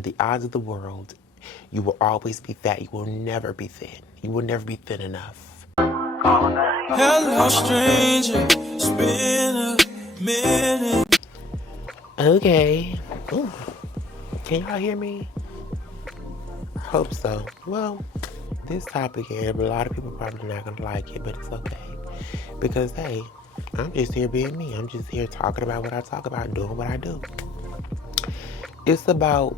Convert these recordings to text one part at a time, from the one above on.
The odds of the world, you will always be fat. You will never be thin. You will never be thin enough. Hello, stranger. It's been a minute. Okay. Ooh. Can y'all hear me? I hope so. Well, this topic here, a lot of people probably not gonna like it, but it's okay. Because hey, I'm just here being me. I'm just here talking about what I talk about, doing what I do. It's about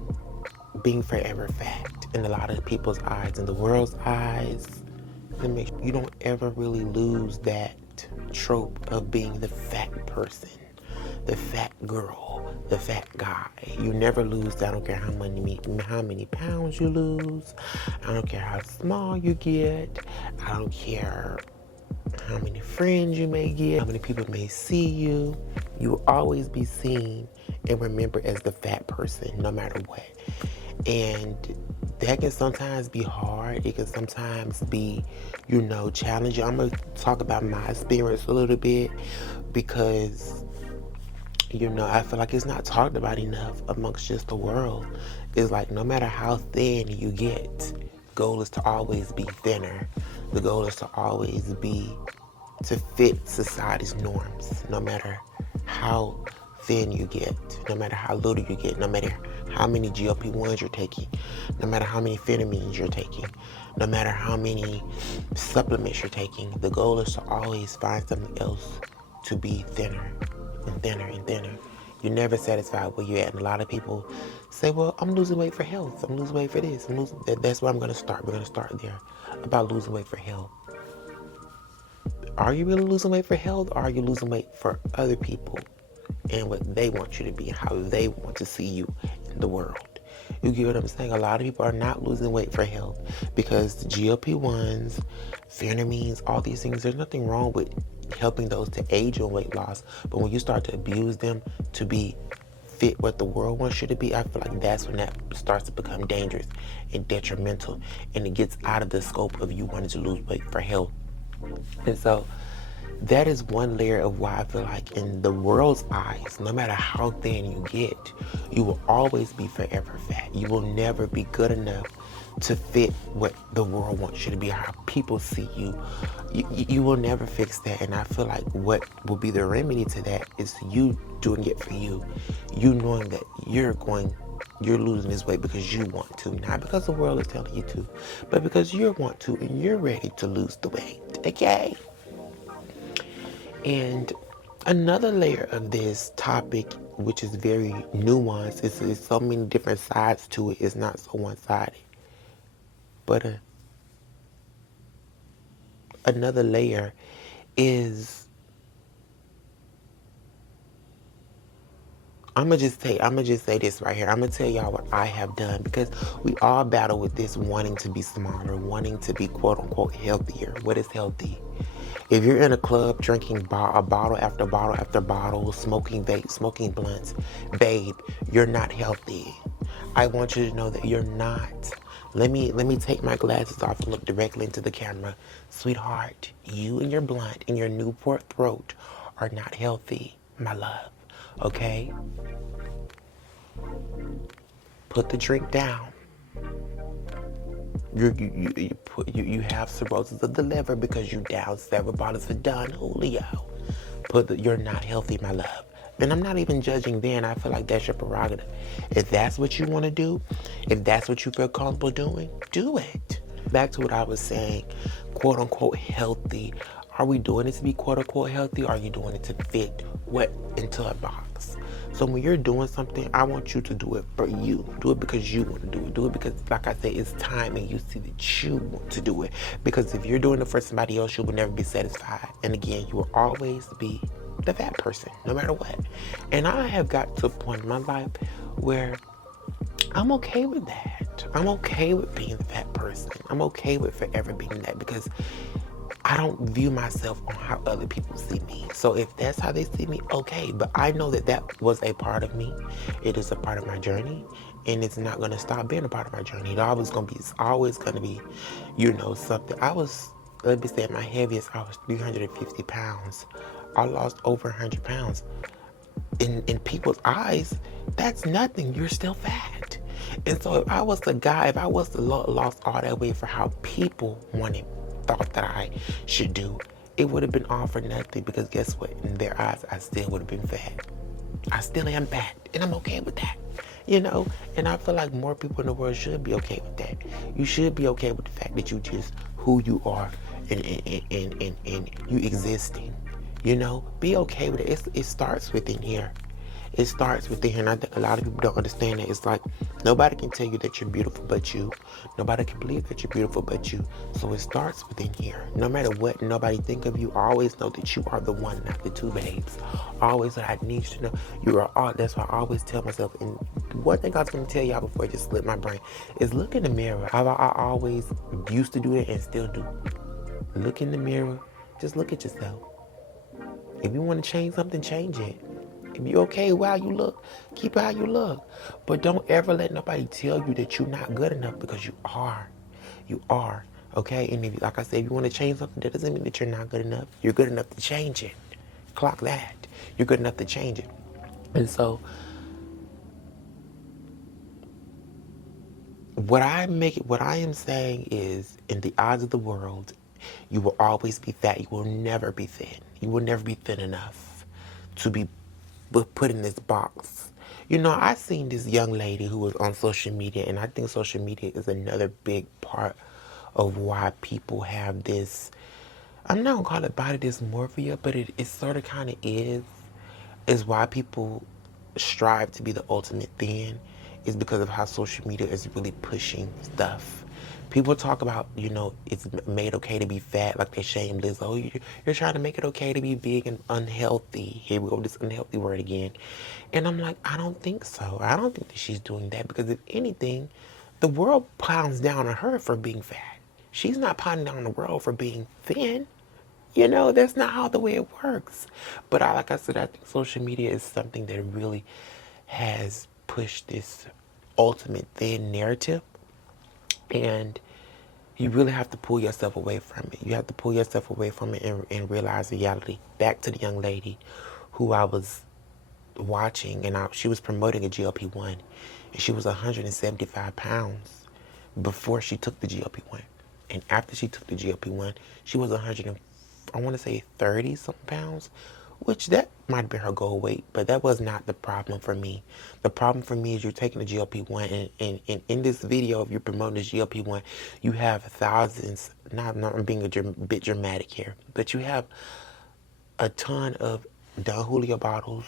being forever fat in a lot of people's eyes, in the world's eyes. To make sure you don't ever really lose that trope of being the fat person, the fat girl, the fat guy. You never lose that. I don't care how many pounds you lose. I don't care how small you get. I don't care how many friends you may get, how many people may see you. You will always be seen and remembered as the fat person, no matter what. And that can sometimes be hard. It can sometimes be, challenging. I'm going to talk about my experience a little bit because, I feel like it's not talked about enough amongst just the world. It's like no matter how thin you get, the goal is to always be thinner. The goal is to always be to fit society's norms, no matter how thin you get, no matter how little you get, no matter how many GLP-1s you're taking, no matter how many vitamins you're taking, no matter how many supplements you're taking. The goal is to always find something else to be thinner and thinner and thinner. You're never satisfied where you're at. And a lot of people say, well, I'm losing weight for health. I'm losing weight for this. That's where I'm going to start. We're going to start there about losing weight for health. Are you really losing weight for health, or are you losing weight for other people and what they want you to be and how they want to see you in the world? You get what I'm saying? A lot of people are not losing weight for health because the GLP-1s, vitamins, all these things, there's nothing wrong with helping those to aid your weight loss. But when you start to abuse them to be fit what the world wants you to be, I feel like that's when that starts to become dangerous and detrimental, and it gets out of the scope of you wanting to lose weight for health. And so that is one layer of why I feel like in the world's eyes, no matter how thin you get, you will always be forever fat. You will never be good enough to fit what the world wants you to be, how people see you. You will never fix that. And I feel like what will be the remedy to that is you doing it for you. You knowing that you're losing this weight because you want to, not because the world is telling you to, but because you want to and you're ready to lose the weight, okay? And another layer of this topic, which is very nuanced, is so many different sides to it. It's not so one-sided. But another layer is, I'm gonna just say this right here. I'm gonna tell y'all what I have done, because we all battle with this wanting to be smaller, wanting to be quote unquote healthier. What is healthy? If you're in a club drinking a bottle after bottle after bottle, smoking vape, smoking blunts, babe, you're not healthy. I want you to know that you're not. Let me take my glasses off and look directly into the camera. Sweetheart, you and your blunt and your Newport throat are not healthy, my love. Okay? Put the drink down. You have cirrhosis of the liver because you down several bottles of Don Julio. You're not healthy, my love. And I'm not even judging then. I feel like that's your prerogative. If that's what you want to do, if that's what you feel comfortable doing, do it. Back to what I was saying, quote unquote healthy. Are we doing it to be quote unquote healthy, or are you doing it to fit what into a box? So when you're doing something, I want you to do it for you. Do it because you want to do it. Do it because, like I said, it's time and you see that you want to do it. Because if you're doing it for somebody else, you will never be satisfied. And again, you will always be the fat person, no matter what. And I have got to a point in my life where I'm okay with that. I'm okay with being the fat person. I'm okay with forever being that, because I don't view myself on how other people see me. So if that's how they see me, okay. But I know that that was a part of me. It is a part of my journey, and it's not going to stop being a part of my journey. It's always going to be, something. Let me say, my heaviest, I was 350 pounds. I lost over 100 pounds. In people's eyes, that's nothing. You're still fat. And so if I was the guy, if I was the lost all that weight for how people thought that I should do, it would have been all for nothing, because guess what? In their eyes, I still would have been fat. I still am fat, and I'm okay with that. And I feel like more people in the world should be okay with that. You should be okay with the fact that you just who you are, and you existing. Be okay with it. It starts within here. It starts within here, and I think a lot of people don't understand that. It's like nobody can tell you that you're beautiful but you. Nobody can believe that you're beautiful but you. So it starts within here. No matter what nobody think of you, always know that you are the one, not the two babes. Always what I need you to know. You are all. That's why I always tell myself. And one thing I was going to tell y'all before it just slipped my brain is look in the mirror. I always used to do it and still do. Look in the mirror. Just look at yourself. If you want to change something, change it. If you're okay with how you look, keep how you look. But don't ever let nobody tell you that you're not good enough, because you are. You are. Okay? And if, like I said, if you want to change something, that doesn't mean that you're not good enough. You're good enough to change it. Clock that. You're good enough to change it. And so, what I am saying is, in the eyes of the world, you will always be fat. You will never be thin. You will never be thin enough to be put in this box. I seen this young lady who was on social media, and I think social media is another big part of why people have this, I'm not gonna call it body dysmorphia, but it sort of kind of is why people strive to be the ultimate thin, is because of how social media is really pushing stuff. People talk about, it's made okay to be fat, like they shame Liz. Oh, you're trying to make it okay to be big and unhealthy. Here we go, this unhealthy word again. And I'm like, I don't think so. I don't think that she's doing that, because if anything, the world pounds down on her for being fat. She's not pounding down on the world for being thin. That's not how the way it works. But like I said, I think social media is something that really has pushed this ultimate thin narrative. And you really have to pull yourself away from it. You have to pull yourself away from it and realize reality. Back to the young lady who I was watching, and she was promoting a GLP-1. And she was 175 pounds before she took the GLP-1. And after she took the GLP-1, she was 30 something pounds, which that might have been her goal weight, but that was not the problem for me. The problem for me is you're taking the GLP-1, and in this video, if you're promoting this GLP-1, you have thousands, I'm being a bit dramatic here, but you have a ton of Don Julio bottles,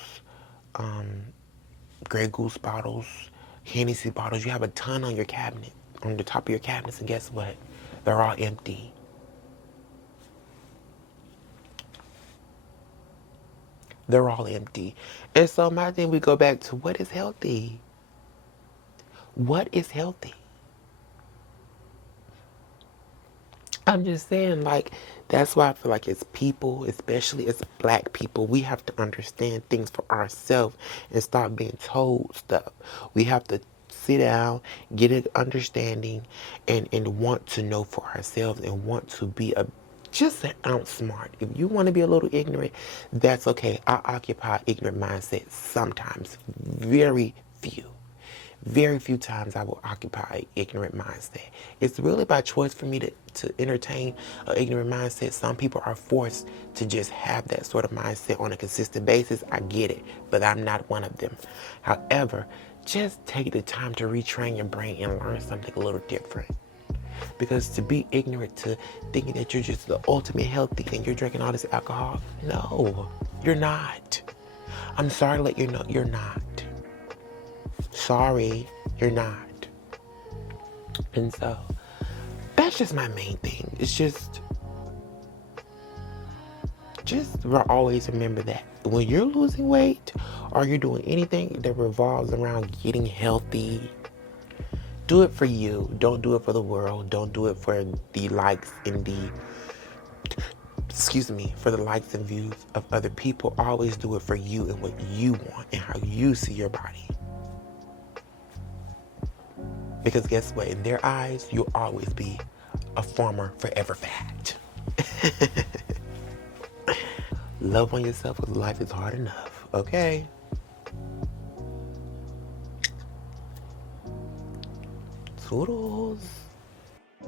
Grey Goose bottles, Hennessy bottles. You have a ton on your cabinet, on the top of your cabinets, and guess what? They're all empty. They're all empty. And so my thing, we go back to, what is healthy? What is healthy? I'm just saying, that's why I feel like as people, especially as Black people, we have to understand things for ourselves and stop being told stuff. We have to sit down, get an understanding, and want to know for ourselves, and want to be just an ounce smart. If you want to be a little ignorant, that's okay. I occupy ignorant mindset sometimes. Very few times I will occupy an ignorant mindset. It's really by choice for me to entertain an ignorant mindset. Some people are forced to just have that sort of mindset on a consistent basis. I get it, but I'm not one of them. However, just take the time to retrain your brain and learn something a little different. Because to be ignorant to thinking that you're just the ultimate healthy and you're drinking all this alcohol, no, you're not. I'm sorry to let you know, you're not. Sorry, you're not. And so, that's just my main thing. It's just always remember that when you're losing weight or you're doing anything that revolves around getting healthy, do it for you. Don't do it for the world. Don't do it for the likes and for the likes and views of other people. Always do it for you and what you want and how you see your body. Because guess what? In their eyes, you'll always be a farmer forever fat. Love on yourself, because life is hard enough, okay? Toodles.